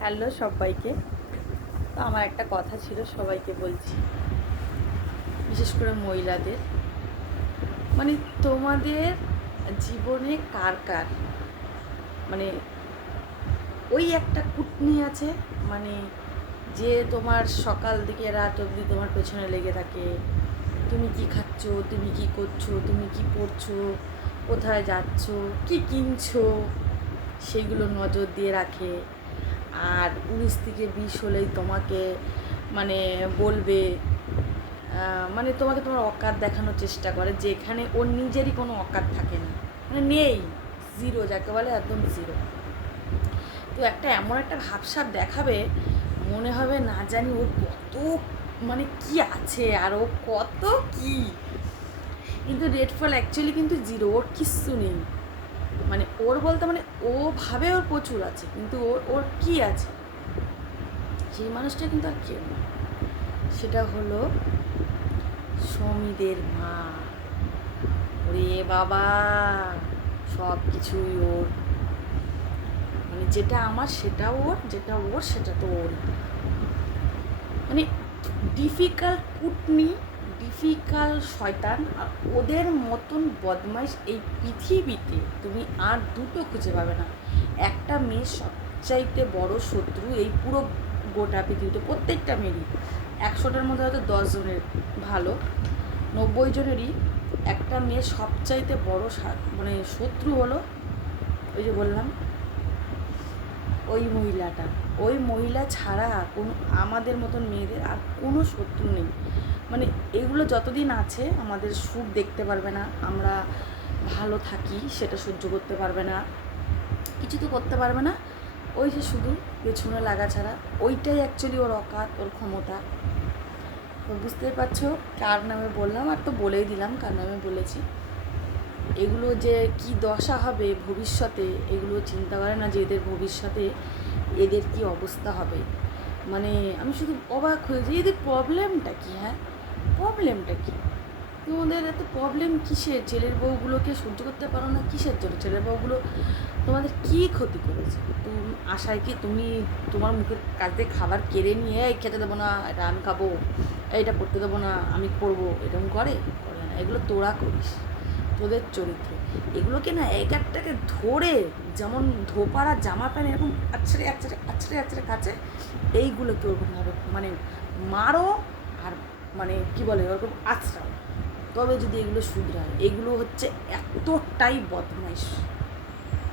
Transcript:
Hello সবাইকে। তো আমার একটা কথা ছিল, সবাইকে বলছি, বিশেষ করে মহিলাদের, মানে তোমাদের জীবনে কার কার মানে ওই একটা কুটনি আছে, মানে যে তোমার সকাল থেকে রাত অবধি তোমার পেছনে লেগে থাকে। তুমি কি খাচ্ছ, তুমি কি করছো, তুমি কি পড়ছো, কোথায় যাচ্ছ, কি কিনছো, সেইগুলো নজর দিয়ে রাখে। আর 19 থেকে 20 হলেই তোমাকে মানে বলবে, মানে তোমাকে তোমার অকাত দেখানোর চেষ্টা করে, যেখানে ওর নিজেরই কোনো অকাত থাকে না, মানে নেই, জিরো, যাকে বলে একদম জিরো। তো এমন একটা ভাবসাব দেখাবে, মনে হবে না জানি ওর কত মানে কি আছে, আর ও কত কি। কিন্তু রেড ফল অ্যাকচুয়ালি কিন্তু জিরো, ওর কিচ্ছু নেই। মানে ওর বলতে মানে ও ভাবে ওর প্রচুর আছে, কিন্তু ওর ওর কী আছে, সেই মানুষটা কিন্তু আর কেউ না। সেটা হলো সৌমিদের মা। ওরে বাবা, সব কিছুই ওর, মানে যেটা আমার সেটাও ওর, যেটা ওর সেটা তো ওর। মানে ডিফিকাল্ট কুটনি, ডিফিকাল্ট শয়তান। আর ওদের মতন বদমাইশ এই পৃথিবীতে তুমি আর দুটো খুঁজে পাবে না। একটা মেয়ে সবচাইতে বড় শত্রু এই পুরো গোটা পৃথিবীতে, প্রত্যেকটা মেয়েরই। 100টার মধ্যে হয়তো 10 জনের ভালো, 90 জনেরই একটা মেয়ে সবচাইতে বড় মানে শত্রু হলো ওই যে বললাম, ওই মহিলাটা। ওই মহিলা ছাড়া কোনো আমাদের মতন মেয়েদের আর কোনো শত্রু নেই। মানে এগুলো যতদিন আছে আমাদের সুখ দেখতে পারবে না, আমরা ভালো থাকি সেটা সহ্য করতে পারবে না, কিছু তো করতে পারবে না। ওই যে শুধু পেছনে লাগা ছাড়া, ওইটাই অ্যাকচুয়ালি ওর অকাত, ওর ক্ষমতা। তো বুঝতেই পারছো কার নামে বললাম, আর তো বলেই দিলাম কার নামে বলেছি। এগুলো যে কি দশা হবে ভবিষ্যতে, এগুলো চিন্তা করে না যে এদের ভবিষ্যতে এদের কি অবস্থা হবে। মানে আমি শুধু অবাক হয়ে যাই, এদের প্রবলেমটা কী? হ্যাঁ, প্রবলেমটা কী? তোমাদের এত প্রবলেম কিসের? ছেলের বউগুলোকে সহ্য করতে পারো না কিসের জন্য? ছেলের বউগুলো তোমাদের কী ক্ষতি করেছে? তুমি আশায় কি তুমি তোমার মুখের কাছ দিয়ে খাবার কেড়ে নিয়ে এই খেতে দেবো না, এটা আমি খাবো, এইটা করতে দেবো না, আমি করবো, এরকম করে? করে না। এগুলো তোরা করিস, তোদের চরিত্র। এগুলোকে না এক একটাকে ধরে, যেমন ধোপারা জামা প্যান্ট এরকম আছড়ে আছড়ে আছড়ে আছড়ে কাছে, এইগুলোকে ওরকমভাবে মানে মারো। আর মানে কি বলে ওরকম আছড়াও, তবে যদি এগুলো শুধরায়। এগুলো হচ্ছে এতটাই বদমাইশ।